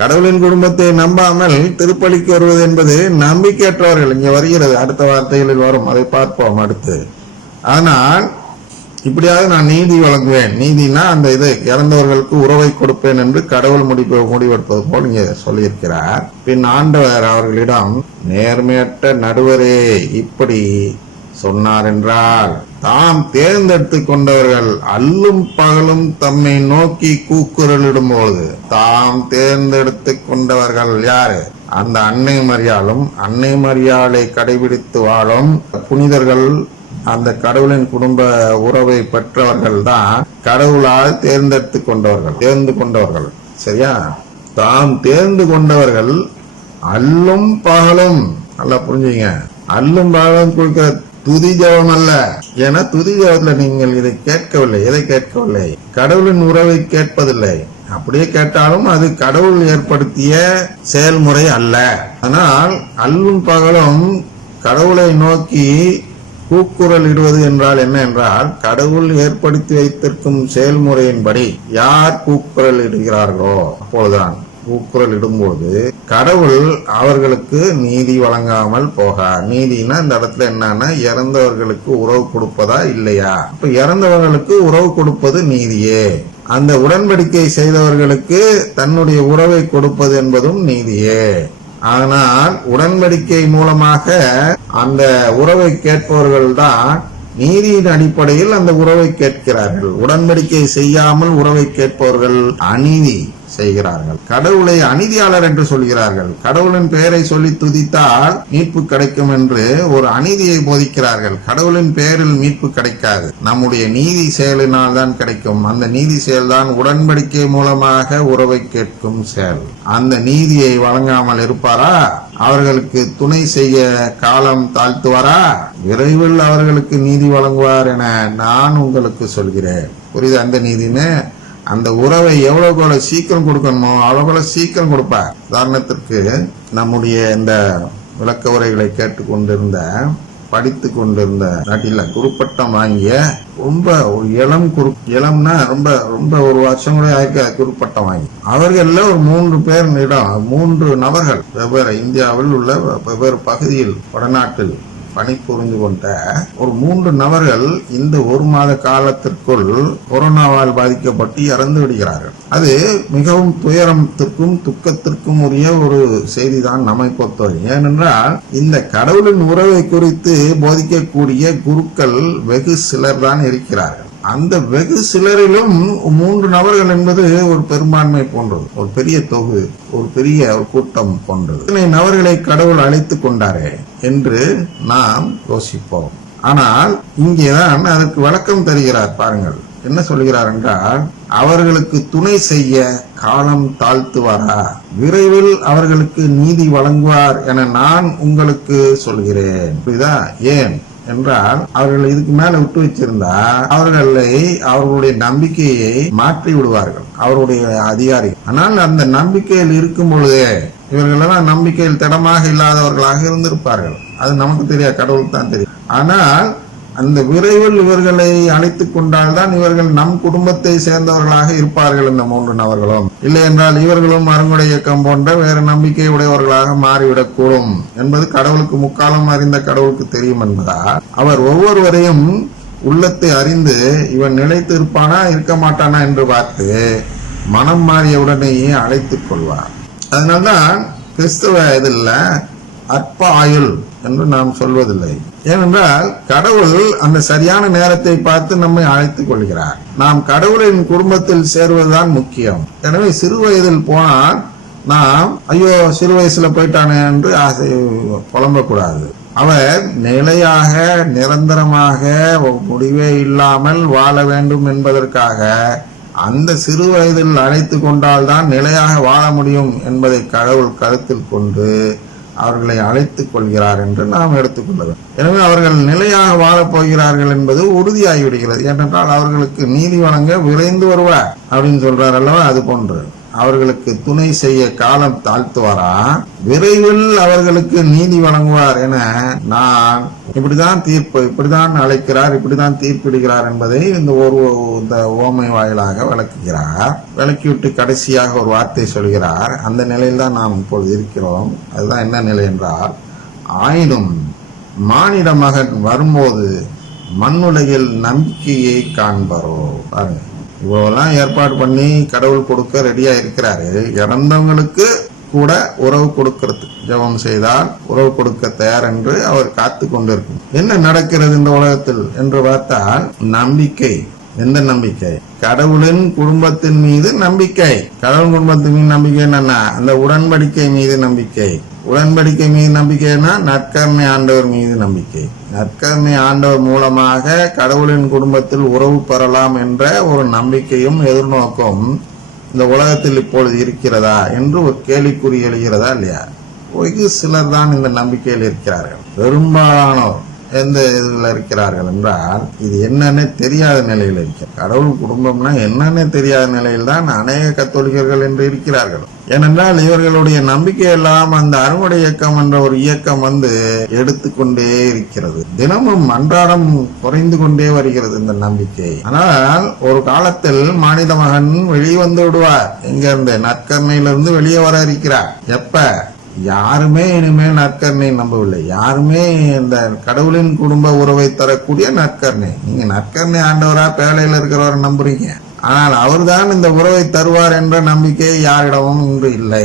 கடவுளின் குடும்பத்தை நம்பாமல் திருப்பலிக்கு வருவது என்பது நம்பிக்கையற்றவர்கள். இங்கே வருகிறது, அடுத்த வார்த்தைகளில் வரும், அதை பார்ப்போம் அடுத்து. ஆனால் இப்படியாவது நான் நீதி வழங்குவேன், நீதினா அந்த இது இறந்தவர்களுக்கு உறவை கொடுப்பேன் என்று கடவுள் முடிவெடுப்பது போல் இங்கே சொல்லியிருக்கிறார். பின் ஆண்டவர் அவர்களிடம், நேர்மையற்ற நடுவரே, இப்படி சொன்னார் என்றால், தாம் தேர்ந்தெடுத்து கொண்டவர்கள் அல்லும் பகலும் தம்மை நோக்கி கூக்குரலிடும் போது, தாம் தேர்ந்தெடுத்து கொண்டவர்கள் யாரு? அந்த அன்னை மரியாளும் அன்னை மரியாளை கடைபிடித்து வாழும் புனிதர்கள், அந்த கடவுளின் குடும்ப உறவை பெற்றவர்கள் தான் கடவுளால் தேர்ந்து கொண்டவர்கள். சரியா? தாம் தேர்ந்து கொண்டவர்கள் அல்லும் பகலும், நல்லா புரிஞ்சுங்க, அல்லும் பகலும் கொடுக்கிற துதி ஜபம் அல்ல. ஏன்னா துதி ஜபத்துல நீங்கள் இதை கேட்கவில்லை. எதை கேட்கவில்லை? கடவுளின் உறவை கேட்பதில்லை. அப்படியே கேட்டாலும் அது கடவுள் ஏற்படுத்திய செயல்முறை அல்ல. ஆனால் அல்லும் பகலும் கடவுளை நோக்கி கூக்குரல் இடுவது என்றால் என்ன என்றால், கடவுள் ஏற்படுத்தி வைத்திருக்கும் செயல்முறையின்படி யார் கூக்குரல் இடுகிறார்களோ அப்பொழுதுதான், கூக்குரல் இடும்போது கடவுள் அவர்களுக்கு நீதி வழங்காமல் போகார். நீதினா இந்த இடத்துல என்னன்னா, இறந்தவர்களுக்கு உறவு கொடுப்பதா இல்லையா? இப்ப இறந்தவர்களுக்கு உறவு கொடுப்பது நீதியே. அந்த உடன்படிக்கை செய்தவர்களுக்கு தன்னுடைய உறவை கொடுப்பது என்பதும் நீதியே. ஆனால் உடன்படிக்கை மூலமாக அந்த உறவை கேட்பவர்கள் தான் நீதியின் அடிப்படையில் அந்த உறவை கேட்கிறார்கள். உடன்படிக்கை செய்யாமல் உறவை கேட்பவர்கள் அநீதி செய்கிறார்கள். கடவுளை அநீதியாளர் என்று சொல்கிறார்கள். கடவுளின் பெயரை சொல்லி துதித்தால் மீட்பு கிடைக்கும் என்று ஒரு அநீதியை போதிக்கிறார்கள். கடவுளின் பெயரில் மீட்பு கிடைக்காது, நம்முடைய நீதி செயலினால் தான் கிடைக்கும். அந்த நீதி செயல் தான் உடன்படிக்கை மூலமாக உறவை கேட்கும் செயல். அந்த நீதியை வழங்காமல் இருப்பாரா? அவர்களுக்கு துணை செய்ய காலம் தாழ்த்துவாரா? விரைவில் அவர்களுக்கு நீதி வழங்குவார் என நான் உங்களுக்கு சொல்கிறேன். புரியுது? அந்த நீதின்னு அந்த உறவை எவ்வளவு சீக்கிரம் கொடுக்கணுமோ அவ்வளவு சீக்கிரம் கொடுப்பார். உதாரணத்திற்கு நம்முடைய இந்த விளக்க உரைகளை கேட்டுக்கொண்டிருந்த, படித்து கொண்டிருந்த நாட்டில குருப்பட்டம் வாங்கிய ரொம்ப இளம்னா ரொம்ப ரொம்ப ஒரு வருஷம் கூட ஆயிக்க குருப்பட்டம் வாங்கி, அவர்கள ஒரு 3 நபர்கள் வெவ்வேறு இந்தியாவில் உள்ள வெவ்வேறு பகுதியில் வடநாட்டில் பணிபுரிந்து கொண்ட ஒரு 3 நபர்கள் இந்த 1 மாத காலத்திற்குள் கொரோனாவால் பாதிக்கப்பட்டு இறந்து விடுகிறார்கள். அது மிகவும் துயரத்திற்கும் துக்கத்திற்கும் உரிய ஒரு செய்திதான் நம்மை பொறுத்தவரை. ஏனென்றால் இந்த கடவுளின் உறவை குறித்து போதிக்கக்கூடிய குருக்கள் வெகு சிலர் தான் இருக்கிறார்கள். அந்த வெகு சிலரிலும் 3 நபர்கள் என்பது ஒரு பெரும்பான்மை போன்றது, ஒரு பெரிய தொகு, ஒரு பெரிய கூட்டம் போன்றது. இத்தனை நபர்களை கடவுள் அழைத்துக் கொண்டாரே என்று நாம் யோசிப்போம். ஆனால் இங்கேதான் அதற்கு விளக்கம் தருகிறார். பாருங்கள் என்ன சொல்கிறார் என்றால், அவர்களுக்கு துணை செய்ய காலம் தாழ்த்துவாரா? விரைவில் அவர்களுக்கு நீதி வழங்குவார் என நான் உங்களுக்கு சொல்கிறேன். புரியுதா? ஏன் என்றால், அவர்கள் இதுக்கு மேல விட்டு வச்சிருந்தா அவர்களுடைய நம்பிக்கையை மாற்றி விடுவார்கள் அவருடைய அதிகாரிகள். ஆனால் அந்த நம்பிக்கையில் இருக்கும் பொழுதே இவர்களெல்லாம் நம்பிக்கையில் திடமாக இல்லாதவர்களாக இருந்திருப்பார்கள். அது நமக்கு தெரியாது, கடவுளுக்கு தான் தெரியும். ஆனால் அந்த விரைவில் இவர்களை அழைத்துக் கொண்டால்தான் இவர்கள் நம் குடும்பத்தை சேர்ந்தவர்களாக இருப்பார்கள் இந்த 3 நபர்களும். இல்லை என்றால் இவர்களும் அருங்குடை இயக்கம் போன்ற வேறு நம்பிக்கை உடையவர்களாக மாறிவிடக்கூடும் என்பது கடவுளுக்கு முக்காலம் அறிந்த கடவுளுக்கு தெரியும் என்பதால் அவர் ஒவ்வொருவரையும் உள்ளத்தை அறிந்து இவன் நிலைத்து இருப்பானா இருக்க மாட்டானா என்று பார்த்து மனம் மாறிய உடனேயே அழைத்துக் கொள்வார். அதனால்தான் கிறிஸ்தவ இதில் அற்ப ஆயுள் என்று நாம் சொல்வதில்லை. ஏனென்றால் கடவுள் அந்த சரியான நேரத்தை பார்த்து நம்மை அழைத்துக் கொள்கிறார். நாம் கடவுளின் குடும்பத்தில் சேர்வதுதான் முக்கியம். எனவே சிறு வயதில் போனால் நாம் ஐயோ சிறு வயசுல போயிட்டானே என்று புலம்பக்கூடாது. அவர் நிலையாக நிரந்தரமாக முடிவே இல்லாமல் வாழ வேண்டும் என்பதற்காக அந்த சிறு வயதில் அழைத்து கொண்டால்தான் நிலையாக வாழ முடியும் என்பதை கடவுள் கருத்தில் கொண்டு அவர்களை அழைத்துக் கொள்கிறார் என்று நாம் எடுத்துக்கொள்ள வேண்டும். எனவே அவர்கள் நிலையாக வாழப் போகிறார்கள் என்பது உறுதியாகிவிடுகிறது. ஏனென்றால் அவர்களுக்கு நீதி வழங்க விரைந்து வருவார் அப்படின்னு சொல்றார் அல்லவா, அது போன்று. அவர்களுக்கு துணை செய்ய காலம் தாழ்த்துவாரா, விரைவில் அவர்களுக்கு நீதி வழங்குவார் என நான் இப்படிதான் தீர்ப்பு, இப்படிதான் அழைக்கிறார், இப்படிதான் தீர்ப்பிடுகிறார் என்பதை இந்த ஓமை வாயிலாக விளக்குகிறார். விளக்கிவிட்டு கடைசியாக ஒரு வார்த்தை சொல்கிறார். அந்த நிலையில் தான் நாம் இப்பொழுது இருக்கிறோம். அதுதான் என்ன நிலை என்றால், ஆயினும் மானிட மகன் வரும்போது மண்ணுலகில் நம்பிக்கையை காண்பாரோ. பாருங்க, இவ்வளவுலாம் ஏற்பாடு பண்ணி கடவுள் கொடுக்க ரெடியா இருக்கிறாரு. இறந்தவங்களுக்கு கூட உறவு கொடுக்கிறது, ஜெபம் செய்தால் உறவு கொடுக்க தயார் என்று அவர் காத்து கொண்டிருக்கும். என்ன நடக்கிறது இந்த உலகத்தில் என்று பார்த்தால், நம்பிக்கை. எந்த நம்பிக்கை? கடவுளின் குடும்பத்தின் மீது நம்பிக்கை. கடவுள் குடும்பத்தின் மீது நம்பிக்கை என்னன்னா, அந்த உடன்படிக்கை மீது நம்பிக்கை. உடன்படிக்கை மீது நம்பிக்கைன்னா நற்கருணை ஆண்டவர் மீது நம்பிக்கை. நற்கருணை ஆண்டவர் மூலமாக கடவுளின் குடும்பத்தில் உறவு பெறலாம் என்ற ஒரு நம்பிக்கையும் எதிர்நோக்கம் இந்த உலகத்தில் இப்பொழுது இருக்கிறதா என்று ஒரு கேள்விக்குறி எழுகிறதா இல்லையா? வெகு சிலர் தான் இந்த நம்பிக்கையில் இருக்கிறார்கள். பெரும்பாலானோர் எந்த இதுல இருக்கிறார்கள் என்றால், இது என்னன்னு தெரியாத நிலையில் இருக்க. கடவுள் குடும்பம்னா என்னன்னு தெரியாத நிலையில் தான் அநேக கத்தோலிக்கர்கள் என்று இருக்கிறார்கள். ஏனென்றால் இவர்களுடைய நம்பிக்கை எல்லாம் அந்த அறுவடை இயக்கம் என்ற ஒரு இயக்கம் எடுத்துக்கொண்டே இருக்கிறது. தினமும் அன்றாடம் குறைந்து கொண்டே வருகிறது இந்த நம்பிக்கை. ஆனால் ஒரு காலத்தில் மானிட மகன் வெளியே வந்து விடுவார். எங்க இருந்து? நற்கருணையிலிருந்து வெளியே வர இருக்கிறார். எப்ப? யாருமே இனிமேல் நற்கருணை நம்பவில்லை. யாருமே இந்த கடவுளின் குடும்ப உறவை தரக்கூடிய நற்கருணை, நீங்க நற்கருணை ஆண்டவரா பேழையில இருக்கிறவரை நம்புறீங்க, ஆனால் அவர்தான் இந்த உறவை தருவார் என்ற நம்பிக்கை யாரிடமும் இன்று இல்லை.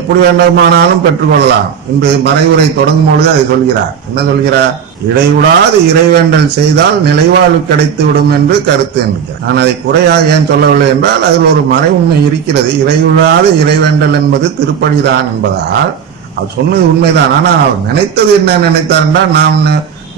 எப்படி வேண்டுமானாலும் பெற்றுக்கொள்ளலாம். இன்று மறைவுரை தொடங்கும் பொழுது அதை சொல்கிறார். என்ன சொல்கிறார்? இடைவிடாது இறைவேண்டல் செய்தால் நிலைவாழ்வு கிடைத்து விடும் என்று கருத்து என்கிறார். நான் அதை குறையாக ஏன் சொல்லவில்லை என்றால், அதில் ஒரு மறை உண்மை இருக்கிறது. இடைவிடாது இறைவேண்டல் என்பது திருப்படிதான் என்பதால் அது சொன்னது உண்மைதான். ஆனால் அவர் நினைத்தது என்ன நினைத்தார் என்றால், நாம்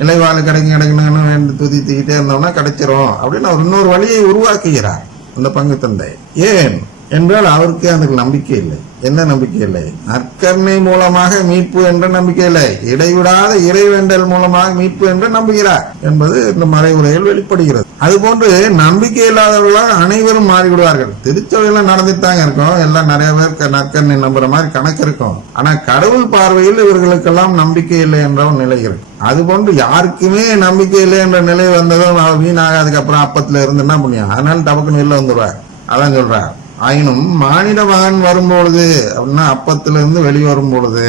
நிலைவாழ்வு கிடைக்கணும்னு என்று துதித்துக்கிட்டே இருந்தோம்னா கிடைச்சிரும் அப்படின்னு அவர் இன்னொரு வழியை உருவாக்குகிறார் அந்த பங்கு தந்தை. ஏன் என்றால் அவருக்கு அதுக்கு நம்பிக்கை இல்லை. என்ன நம்பிக்கை இல்லை? நற்கருணை மூலமாக மீட்பு என்ற நம்பிக்கை இல்லை, இடைவிடாத இறைவேண்டல் மூலமாக மீட்பு என்று நம்புகிறார் என்பது இந்த மறைவுரையில் வெளிப்படுகிறது. அதுபோன்று நம்பிக்கை இல்லாதவர்களாக அனைவரும் மாறிவிடுவார்கள். திருச்சபையில நடந்துட்டாங்க இருக்கும், எல்லாம் நிறைய பேர் நற்கருணை நம்புற மாதிரி கணக்கு இருக்கும். ஆனா கடவுள் பார்வையில் இவர்களுக்கெல்லாம் நம்பிக்கை இல்லை என்ற ஒரு நிலை இருக்கு. அதுபோன்று யாருக்குமே நம்பிக்கை இல்லை என்ற நிலை வந்ததும் வீணாக அதுக்கப்புறம் அப்பத்துல இருந்து என்ன பண்ணியும், அதனால டபக்குன்னு வெளில வந்துடுவார். அதான் சொல்றார், ஆயினும் மானிட மகன் வரும்பொழுது அப்படின்னா அப்பத்திலிருந்து வெளிவரும் பொழுது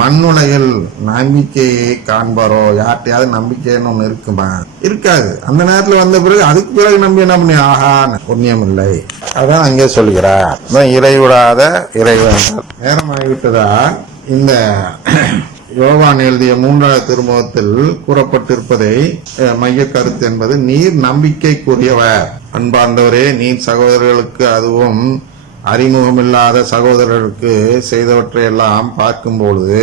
மண்ணுலகில் நம்பிக்கையை காண்பாரோ. யார்கிட்டயாவது நம்பிக்கைன்னு ஒண்ணு இருக்குமா? இருக்காது. அந்த நேரத்துல வந்த பிறகு அதுக்கு பிறகு நம்பி என்ன பண்ணி ஆஹா புண்ணியம் இல்லை. அதான் அங்கே சொல்கிறார், இறைவிடாத இறைவேண்டல். நேரமாகிவிட்டதால் இந்த யோவான் எழுதிய 3வது திருமுகத்தில் கூறப்பட்டிருப்பதை மைய கருத்து என்பது, நீர் நம்பிக்கைக்குரியவர். அன்பார்ந்தவரே, நீர் சகோதரர்களுக்கு, அதுவும் அறிமுகமில்லாத சகோதரர்களுக்கு செய்தவற்றை எல்லாம் பார்க்கும்பொழுது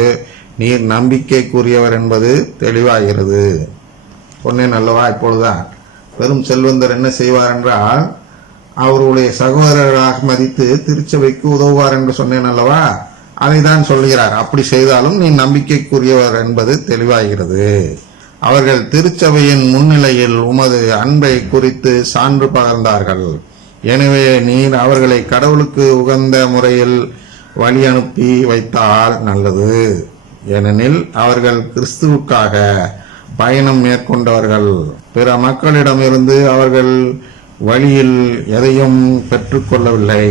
நீர் நம்பிக்கைக்குரியவர் என்பது தெளிவாகிறது. சொன்னேன் அல்லவா? இப்பொழுதுதான் பெரும் செல்வந்தர் என்ன செய்வார் என்றால், அவருடைய சகோதரராக மதித்து திருச்சபைக்கு உதவுவார் என்று சொன்னேன் அல்லவா? அதை தான் சொல்கிறார். அப்படி செய்தாலும் நீ நம்பிக்கைக்குரியவர் என்பது தெளிவாகிறது. அவர்கள் திருச்சபையின் முன்னிலையில் உமது அன்பை குறித்து சான்று பகர்ந்தார்கள். எனவே நீர் அவர்களை கடவுளுக்கு உகந்த முறையில் வழி அனுப்பி வைத்தால் நல்லது. ஏனெனில் அவர்கள் கிறிஸ்துவுக்காக பயணம் மேற்கொண்டவர்கள். பிற மக்களிடமிருந்து அவர்கள் வழியில் எதையும் பெற்றுக்கொள்ளவில்லை.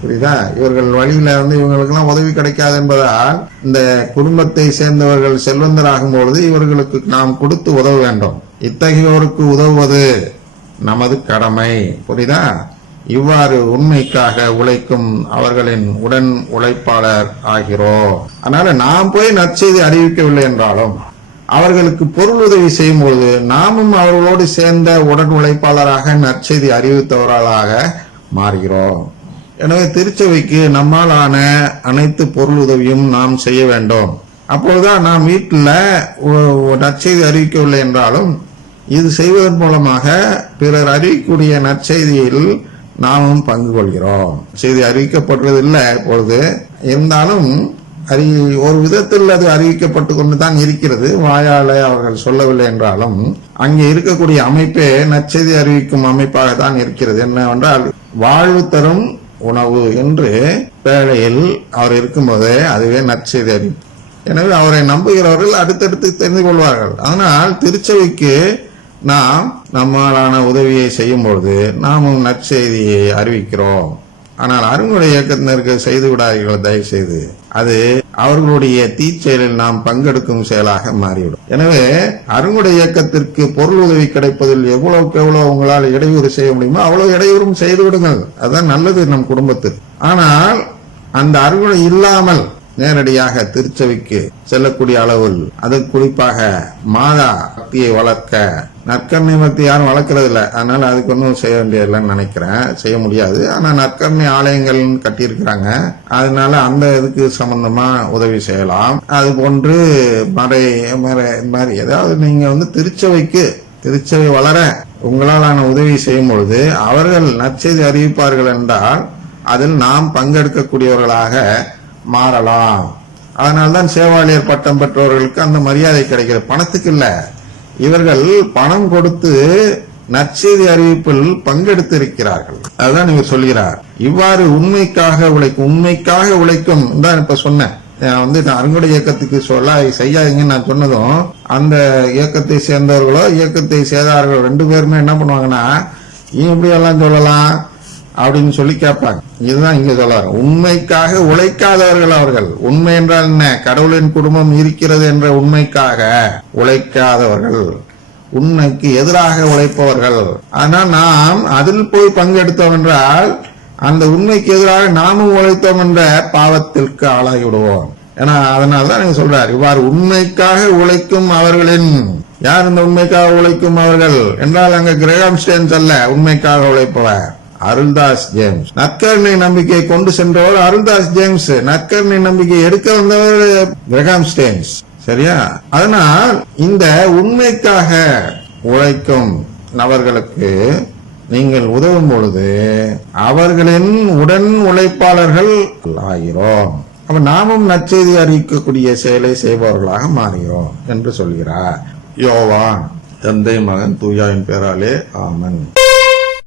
புரியுதா? இவர்கள் வழியில இவங்களுக்கெல்லாம் உதவி கிடைக்காது என்பதால் இந்த குடும்பத்தை சேர்ந்தவர்கள் செல்வந்தராகும் பொழுது இவர்களுக்கு நாம் கொடுத்து உதவ வேண்டும். இத்தகையோருக்கு உதவுவது நமது கடமை. புரியுதா? இவ்வாறு உண்மைக்காக உழைக்கும் அவர்களின் உடன் உழைப்பாளர் ஆகிறோம். அதனால நாம் போய் நற்செய்தி அறிவிக்கவில்லை என்றாலும் அவர்களுக்கு பொருள் உதவி செய்யும் பொழுது நாமும் அவர்களோடு சேர்ந்த உடன் உழைப்பாளராக நற்செய்தி அறிவித்தவர்களாக மாறுகிறோம். எனவே திருச்சபைக்கு நம்மால் ஆன அனைத்து பொருள் உதவியும் நாம் செய்ய வேண்டும். அப்போதுதான் நாம் வீட்டில் நற்செய்தி அறிவிக்கவில்லை என்றாலும் இது செய்வதன் மூலமாக பிறர் அறிவிக்கக்கூடிய நற்செய்தியில் நாமும் பங்கு கொள்கிறோம். செய்தி அறிவிக்கப்படுறது இல்லை இப்பொழுது, இருந்தாலும் ஒரு விதத்தில் அது அறிவிக்கப்பட்டு கொண்டுதான் இருக்கிறது. வாயால அவர்கள் சொல்லவில்லை என்றாலும் அங்கே இருக்கக்கூடிய அமைப்பே நற்செய்தி அறிவிக்கும் அமைப்பாக தான் இருக்கிறது. என்னவென்றால் வாழ்வு தரும் உணவு என்று வேளையில் அவர் இருக்கும்போதே அதுவே நற்செய்தி அறிவிப்பு. எனவே அவரை நம்புகிறவர்கள் அடுத்தடுத்து தெரிந்து கொள்வார்கள். ஆனால் திருச்சபைக்கு நாம் நம்மாலான உதவியை செய்யும் பொழுது நாமும் நற்செய்தியை அறிவிக்கிறோம். ஆனால் அருங்குடை இயக்கத்தினருக்கு செய்து விடாதீர்கள் தயவு செய்து. அது அவர்களுடைய தீச்செயலில் நாம் பங்கெடுக்கும் செயலாக மாறிவிடும். எனவே அருங்குடை இயக்கத்திற்கு பொருள் உதவி கிடைப்பதில் எவ்வளவுக்கு எவ்வளவு உங்களால் இடையூறு செய்ய முடியுமோ அவ்வளவு இடையூறும் செய்து விடுங்கள். அதுதான் நல்லது நம் குடும்பத்தில். ஆனால் அந்த அருங்குடை இல்லாமல் நேரடியாக திருச்சபைக்கு செல்லக்கூடிய அளவில், அது குறிப்பாக மாதா பக்தியை வளர்க்க, நற்கருணை பக்தி யாரும் வளர்க்கறது இல்லை, அதனால அதுக்கு ஒன்றும் செய்ய வேண்டியதில்லைன்னு நினைக்கிறேன், செய்ய முடியாது. ஆனா நற்கருணை ஆலயங்கள் கட்டியிருக்கிறாங்க, அதனால அந்த இதுக்கு சம்பந்தமா உதவி செய்யலாம். அது போன்று மாதிரி ஏதாவது நீங்க திருச்சபை வளர உங்களாலான உதவி செய்யும் பொழுது அவர்கள் நற்செய்தி அறிவிப்பார்கள் என்றால் அதில் நாம் பங்கெடுக்கக்கூடியவர்களாக மாறலாம். அதனால்தான் சேவாளியர் பட்டம் பெற்றவர்களுக்கு அந்த மரியாதை கிடைக்கிறது. பணத்துக்கு இல்ல, இவர்கள் பணம் கொடுத்து நற்செய்தி அறிவிப்பில் பங்கெடுத்து இருக்கிறார்கள். அதுதான் இவர் சொல்கிறார். இவ்வாறு உண்மைக்காக உழைக்கும் தான் இப்ப சொன்னேன். நான் அருங்குடை இயக்கத்துக்கு செய்யாதீங்கன்னு நான் சொன்னதும் அந்த இயக்கத்தை சேர்ந்தவர்களோ இயக்கத்தை சேர்ந்தார்களோ 2 பேருமே என்ன பண்ணுவாங்கன்னா, இப்படி எல்லாம் சொல்லலாம் அப்படின்னு சொல்லி கேட்பாங்க. இதுதான் இங்க சொல்றாரு. உண்மைக்காக உழைக்காதவர்கள் அவர்கள். உண்மை என்றால் என்ன? கடவுளின் குடும்பம் இருக்கிறது என்ற உண்மைக்காக உழைக்காதவர்கள், உண்மைக்கு எதிராக உழைப்பவர்கள். ஆனால் நாம் அதில் போய் பங்கெடுத்தோம் என்றால் அந்த உண்மைக்கு எதிராக நாமும் உழைத்தோம் என்ற பாவத்திற்கு ஆளாகி விடுவோம். ஏன்னா அதனால்தான் நீங்க சொல்றாரு, இவ்வாறு உண்மைக்காக உழைக்கும் அவர்களின். யார் இந்த உண்மைக்காக உழைக்கும் அவர்கள் என்றால் அங்க கிரகாம் ஸ்டேன்ஸ் அல்ல, உண்மைக்காக உழைப்பவர் அருள்தாஸ் ஜேம்ஸ். நற்கருணை நம்பிக்கையை கொண்டு சென்றவர் அருள்தாஸ் ஜேம்ஸ். நற்கருணை நம்பிக்கை எடுக்க வந்தவர் கிரகாம் ஸ்டேன்ஸ். சரியா? அதனால் இந்த உண்மைக்காக உழைக்கும் நபர்களுக்கு நீங்கள் உதவும் பொழுது அவர்களின் உடன் உழைப்பாளர்கள் ஆகிறோம். அப்ப நாமும் நற்செய்தி அறிவிக்கக்கூடிய செயலை செய்பவர்களாக மாறுகிறோம் என்று சொல்கிறார் யோவான். தந்தை மகன் தூயாவின் பேராலே ஆமென்.